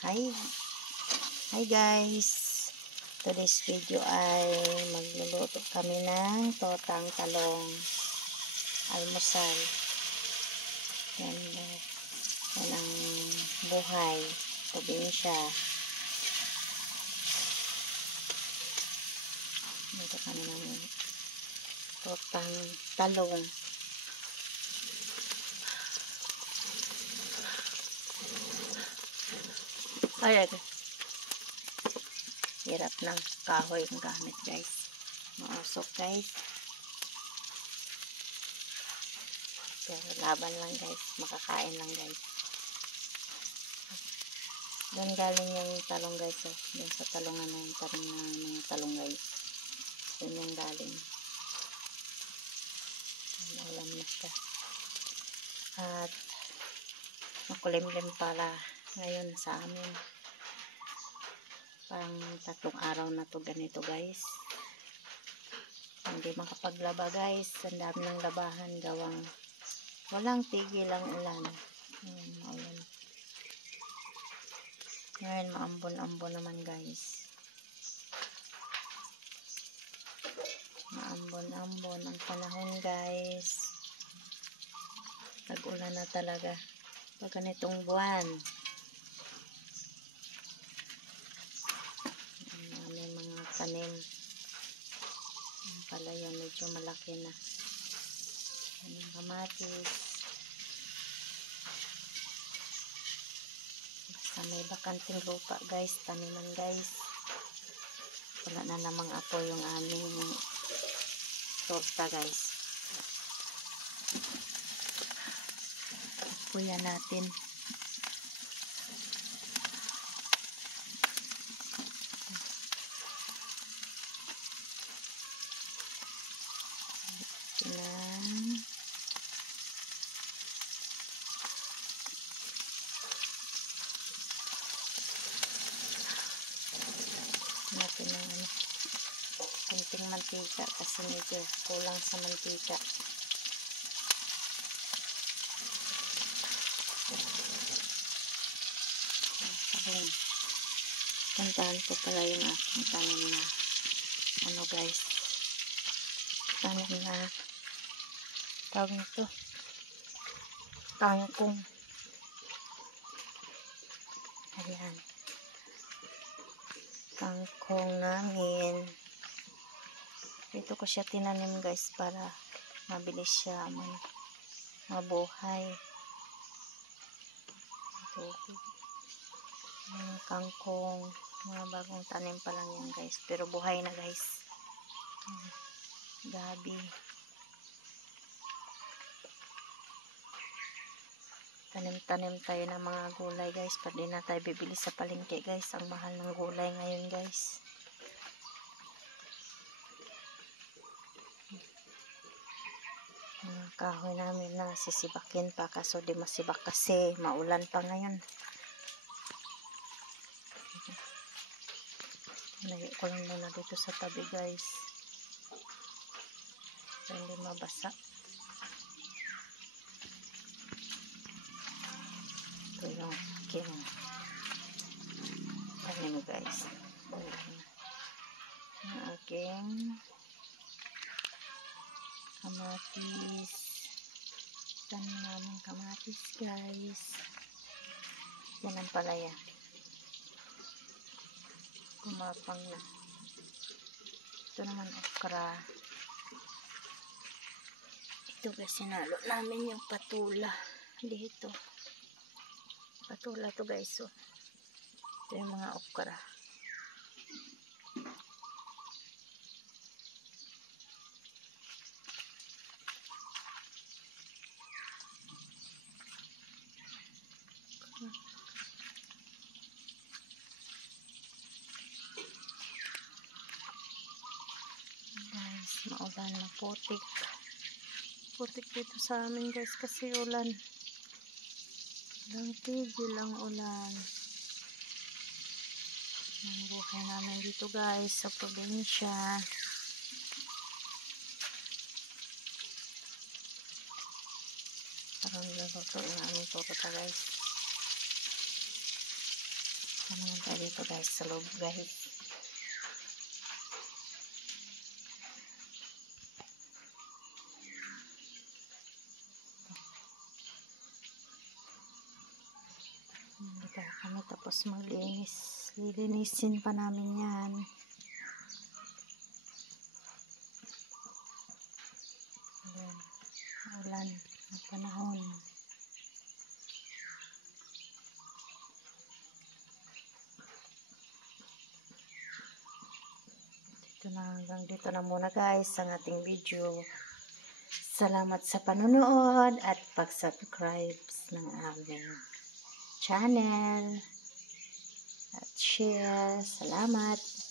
Hi guys, today's video ay magluluto kami ng tortang talong almusal. Yan ang buhay probinsya. Dito kami ng tortang talong. Ayan. Hirap ng kahoy ang gamit guys. Mausok guys. Pero laban lang guys. Makakain lang guys. Doon galing yung talong guys. Doon sa talongan na yung talong na mga talong guys. Doon yung galing. Ulam na siya. At makulimlim pala ngayon sa amin. Parang 3 araw na to ganito guys. Hindi makapaglaba guys. Ang dami ng labahan gawang walang tigil ang ulan. Maulan. Ngayon maambon-ambon naman guys. Maambon-ambon ang panahon guys. Tag-ulan na talaga pag ganitong buwan. May mga tanim. Yung palaya medyo malaki na. Yung kamatis. Basta may bakanting lupa guys. Taniman guys. Wala na namang apoy yung aming torta guys. Apoyan natin. Natin ng kunting mantika kasi medyo kulang sa mantika. Puntahan ko pala yung aking tanim na ano guys, tanim na tawag nito kangkong. Ayan, kangkong namin. Dito ko siya tinanim guys para mabilis siya mabuhay. Yung kangkong, mga bagong tanim pa lang yan guys, pero buhay na guys. Gabi. Tanim-tanim tayo ng mga gulay guys, pag di na tayo bibili sa palengke guys. Ang mahal ng gulay ngayon guys. Mga kahoy namin na sisibakin pa, kaso di masibak kasi maulan pa ngayon. Layo ko lang muna dito sa tabi guys, so hindi mabasa. Ito yung aking tanim guys. Yung aking kamatis. Tanim namin kamatis guys. Yan ang palaya. Kumapang na. Ito naman okra. Ito guys, sinalo namin yung patula dito. Patula to guys. So, ito yung mga okra. Guys, maulan na, putik. Putik dito sa amin guys kasi ulan. Walang tigil ang ulan. Ang buhay namin dito guys sa probinsya. Parang luluto yung aming torta guys. Punta naman tayo dito guys, sa loob guys. Nandito kami tapos maglinis. Lilinisin pa namin yan. Ayan. Ulan ng panahon. Hanggang dito na muna guys ang ating video. Salamat sa panonood at pag-subscribe ng aming channel at share. Salamat.